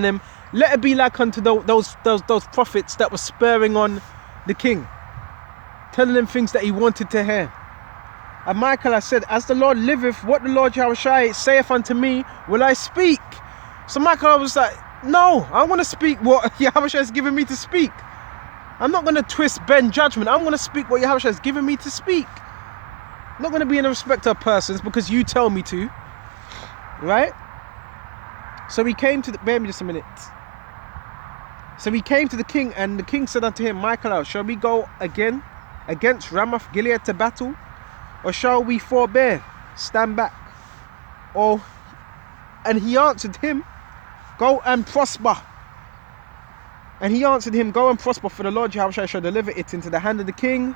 him, let it be like unto those prophets that were spurring on the king, telling him things that he wanted to hear. And Michael has said, as the Lord liveth, what the Lord Yahushua saith unto me, will I speak. So Michael was like, no, I want to speak what Yahushua has given me to speak. I'm not going to twist, bend judgment. I'm going to speak what Yahushua has given me to speak. I'm not going to be in a respect of persons because you tell me to. Right? So he came to the... Bear me just a minute. So he came to the king, and the king said unto him, Michael, shall we go again against Ramoth Gilead to battle? Or shall we forbear, stand back? And he answered him, go and prosper. And he answered him, go and prosper, for the Lord Yahushua shall deliver it into the hand of the king.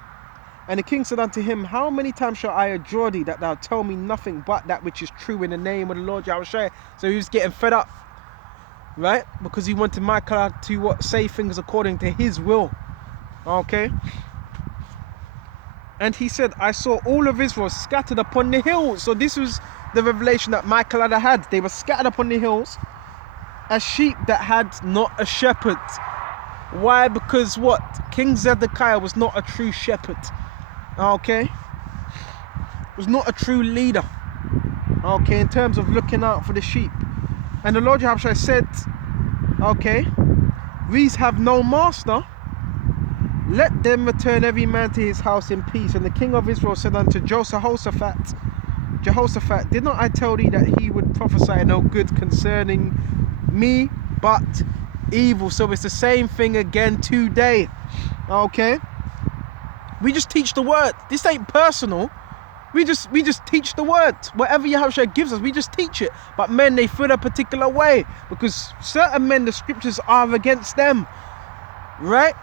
And the king said unto him, how many times shall I adjure thee that thou tell me nothing but that which is true in the name of the Lord Yahushua? So he was getting fed up, right? Because he wanted Michael to say things according to his will. Okay? And he said, I saw all of Israel scattered upon the hills. So this was the revelation that Michael had. They were scattered upon the hills as sheep that had not a shepherd. Why? Because what? King Zedekiah was not a true shepherd. Okay? Was not a true leader. Okay, in terms of looking out for the sheep. And the Lord Yahushua said, okay, these have no master. Let them return every man to his house in peace. And the king of Israel said unto Jehoshaphat, did not I tell thee that he would prophesy no good concerning me, but evil? So it's the same thing again today. Okay? We just teach the word. This ain't personal. We just teach the word. Whatever Yahushua gives us, we just teach it. But men, they feel a particular way because certain men, the scriptures are against them. Right?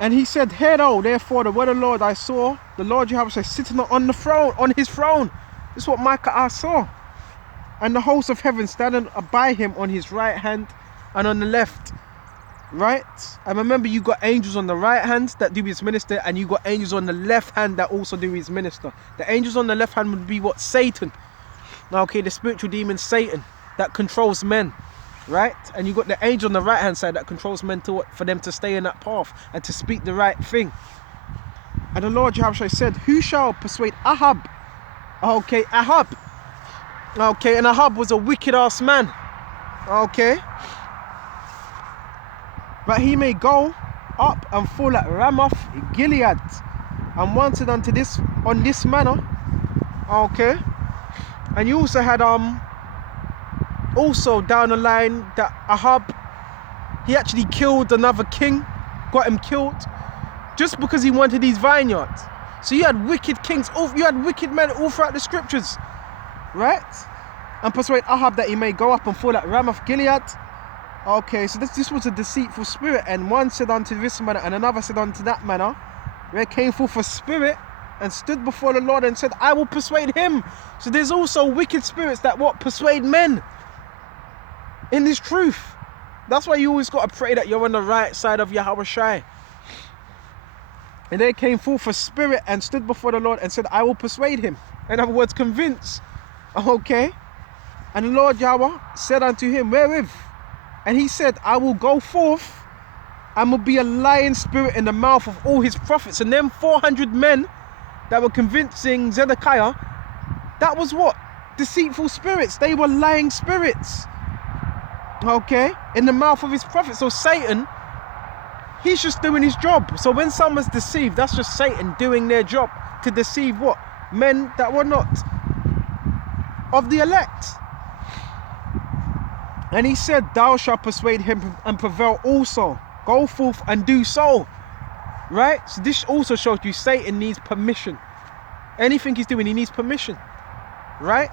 And he said, hear thou, therefore, the word of the Lord. I saw the Lord Yahushua sitting on the throne, on his throne. This is what Micah saw. And the host of heaven standing by him on his right hand and on the left. Right? And remember, you got angels on the right hand that do his minister, and you got angels on the left hand that also do his minister. The angels on the left hand would be what? Satan. Okay, the spiritual demon Satan that controls men. Right? And you got the angel on the right hand side that controls men for them to stay in that path and to speak the right thing. And the Lord Yahushua said, who shall persuade Ahab? Okay, Ahab. Okay, and Ahab was a wicked ass man. Okay. But he may go up and fall at Ramoth Gilead, and wanted unto this on this manner. Okay. And you also had also down the line that Ahab, he actually killed another king, got him killed, just because he wanted these vineyards. So you had wicked kings, you had wicked men all throughout the scriptures, right? And persuade Ahab that he may go up and fall at Ramoth Gilead. Okay, so this was a deceitful spirit, and one said unto this manner, and another said unto that manner. There came forth a spirit and stood before the Lord and said, I will persuade him. So there's also wicked spirits that persuade men in this truth. That's why you always got to pray that you're on the right side of Yahushua. And there came forth a spirit and stood before the Lord and said, I will persuade him. In other words, convince. Okay. And the Lord Yahweh said unto him, wherewith? And he said, I will go forth and will be a lying spirit in the mouth of all his prophets. And them 400 men that were convincing Zedekiah, that was what? Deceitful spirits. They were lying spirits. Okay? In the mouth of his prophets. So Satan, he's just doing his job. So when someone's deceived, that's just Satan doing their job to deceive what? Men that were not of the elect. And he said, thou shalt persuade him and prevail also. Go forth and do so. Right? So this also shows you Satan needs permission. Anything he's doing, he needs permission. Right?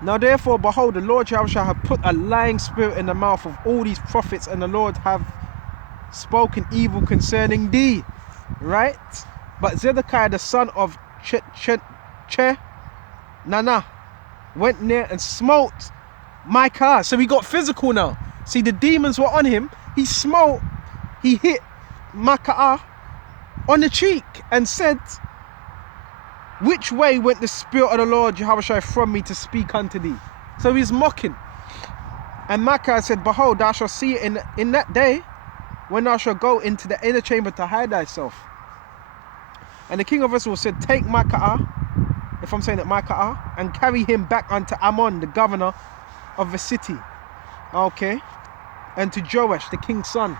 Now therefore, behold, the Lord Yahushua have put a lying spirit in the mouth of all these prophets, and the Lord have spoken evil concerning thee. Right? But Zedekiah, the son of Nana, went near and smote Micah. So he got physical now. See, the demons were on him. He hit Micah on the cheek and said, which way went the spirit of the Lord Yahushua from me to speak unto thee? So he's mocking. And Micaiah said, behold, thou shalt see it in that day, when thou shalt go into the inner chamber to hide thyself. And the king of Israel said, take Micaiah, if I'm saying it, Micaiah, and carry him back unto Ammon, the governor of the city. Okay. And to Joash, the king's son.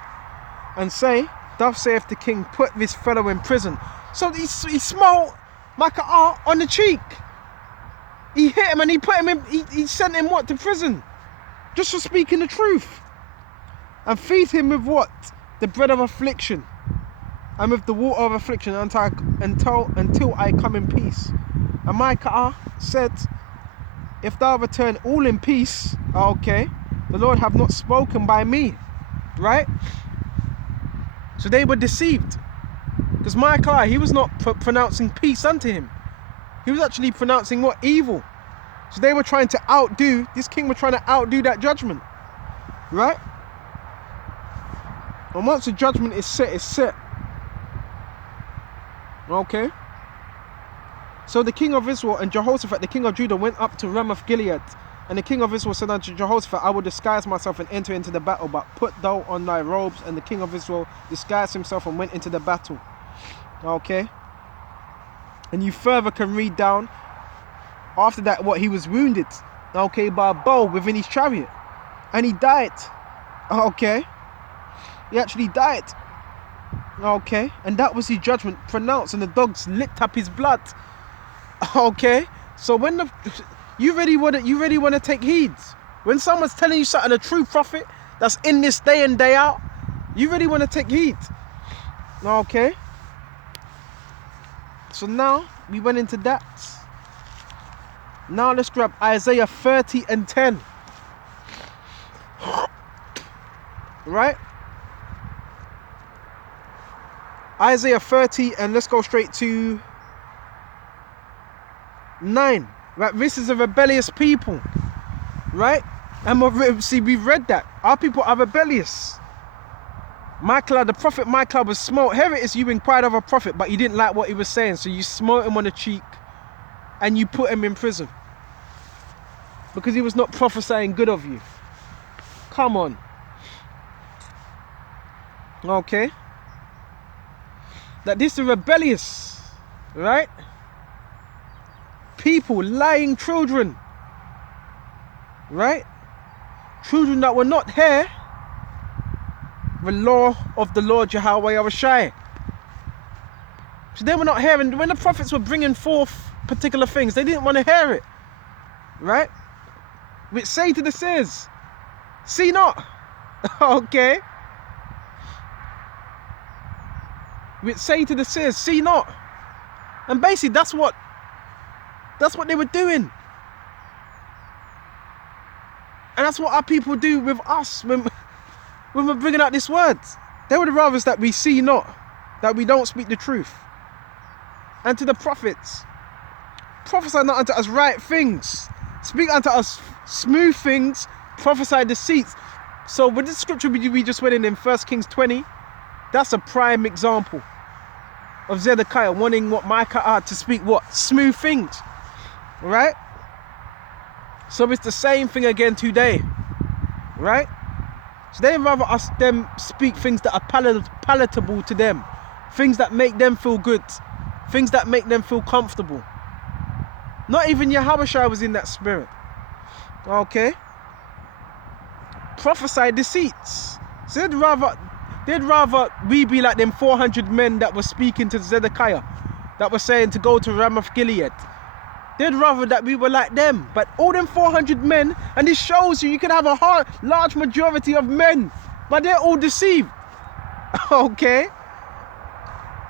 And say, thus saith the king, put this fellow in prison. So he smote Micaiah on the cheek. He hit him and he put him in, he sent him what, to prison? Just for speaking the truth. And feed him with what? The bread of affliction. And with the water of affliction until I come in peace. And Micaiah said, if thou return all in peace, okay, the Lord have not spoken by me. Right? So they were deceived. Because Micaiah, he was not pronouncing peace unto him. He was actually pronouncing what? Evil. So they were trying to outdo, this king was trying to outdo that judgment. Right? And once the judgment is set, it's set. Okay? So the king of Israel and Jehoshaphat, the king of Judah, went up to Ramoth Gilead. And the king of Israel said unto Jehoshaphat, I will disguise myself and enter into the battle, but put thou on thy robes. And the king of Israel disguised himself and went into the battle. Okay? And you further can read down, after that, what he was wounded, okay, by a bow within his chariot. And he died. Okay? He actually died. Okay? And that was his judgment pronounced, and the dogs licked up his blood. Okay? So when you really want to take heed. When someone's telling you something, a true prophet that's in this day and day out, you really want to take heed. Okay? So now we went into that. Now let's grab Isaiah 30 and 10. Right? Isaiah 30, and let's go straight to 9. Right? This is a rebellious people. Right? And see, we've read that. Our people are rebellious. Micaiah, the prophet Micaiah, was smote. Here it is, you inquired of a prophet, but you didn't like what he was saying, so you smote him on the cheek and you put him in prison because he was not prophesying good of you. Come on. Okay? That this is rebellious, right? People, lying children, right? Children that were not here. The law of the Lord Yahweh Yahushai. So they were not hearing. When the prophets were bringing forth particular things, they didn't want to hear it. Right? Which say to the seers, see not. Okay? Which say to the seers, see not. And basically that's what they were doing. And that's what our people do with us when we're bringing out this word. They would rather us that we see not, that we don't speak the truth. And to the prophets, prophesy not unto us right things, speak unto us smooth things, prophesy deceits. So with this scripture we just went in 1 Kings 20, that's a prime example of Zedekiah wanting what Micaiah to speak what? Smooth things. Right? So it's the same thing again today. Right? So they'd rather them speak things that are palatable to them. Things that make them feel good. Things that make them feel comfortable. Not even Yahushua was in that spirit. Okay? Prophesy deceits. So they'd rather we be like them 400 men that were speaking to Zedekiah, that were saying to go to Ramoth Gilead. They'd rather that we were like them. But all them 400 men, and this shows you can have a large majority of men, but they're all deceived. Okay?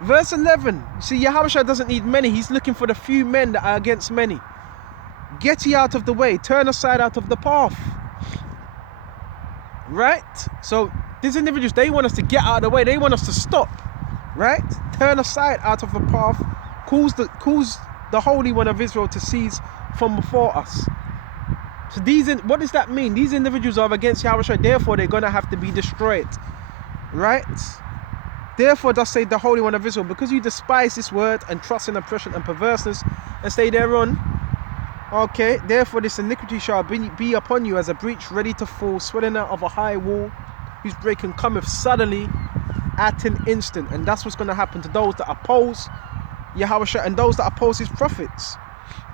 Verse 11. See, Yahushua doesn't need many. He's looking for the few men that are against many. Get ye out of the way. Turn aside out of the path. Right? So, these individuals, they want us to get out of the way. They want us to stop. Right? Turn aside out of the path. Cause the Holy One of Israel to cease from before us. So what does that mean? These individuals are against Yahushua, therefore they're going to have to be destroyed. Right? Therefore does say the Holy One of Israel, because you despise this word and trust in oppression and perverseness and stay thereon, Okay, therefore this iniquity shall be upon you as a breach ready to fall, swelling out of a high wall, whose breaking cometh suddenly at an instant. And that's what's going to happen to those that oppose Yahweh and those that oppose his prophets.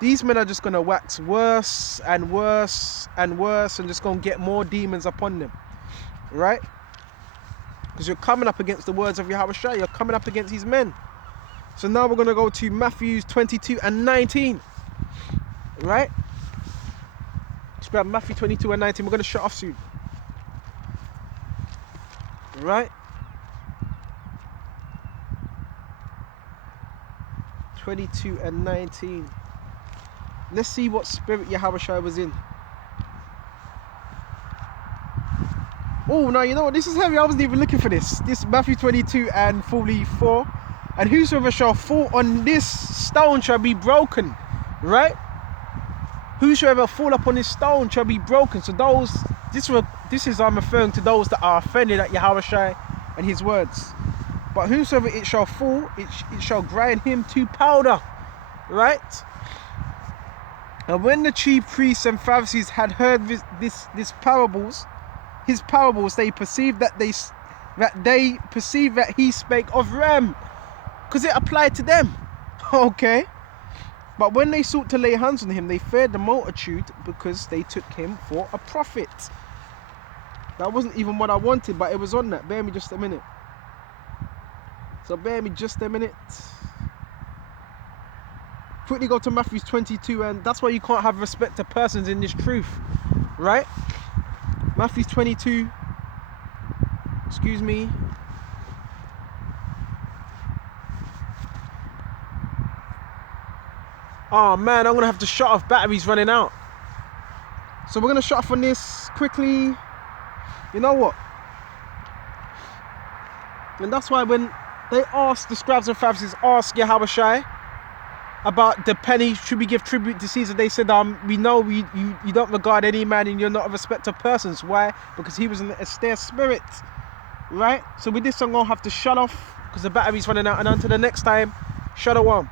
These men are just going to wax worse and worse and worse, and just going to get more demons upon them, right? Because you're coming up against the words of Yahweh, you're coming up against these men. So now we're going to go to Matthew 22 and 19, right? Let's grab Matthew 22 and 19. We're going to shut off soon, right? 22 and 19. Let's see what spirit Yahweh was in. Oh, now you know what? This is heavy. I wasn't even looking for this. This Matthew 22 and 44. And whosoever shall fall on this stone shall be broken, right? Whosoever fall upon this stone shall be broken. So this is I'm referring to those that are offended at Yahweh and his words. But whosoever it shall fall, it shall grind him to powder, right? And when the chief priests and Pharisees had heard his parables, they perceived that he spake of them, because it applied to them. Okay. But when they sought to lay hands on him, they feared the multitude, because they took him for a prophet. That wasn't even what I wanted, but it was on that. Bear me just a minute. So bear me just a minute. Quickly go to Matthew 22, and that's why you can't have respect to persons in this truth, right? Matthew 22, excuse me. Oh man, I'm gonna have to shut off, batteries running out. So we're gonna shut off on this quickly. You know what? And that's why when they asked, the scribes and Pharisees asked Yahweh about the penny, should we give tribute to Caesar? They said, we know you don't regard any man and you're not a respect of persons. Why? Because he was an austere spirit, right? So with this, I'm gonna have to shut off because the battery's running out. And until the next time, Shalom.